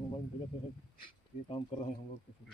mobile की वजह से ये काम कर रहे हैं हम लोग तो शुरू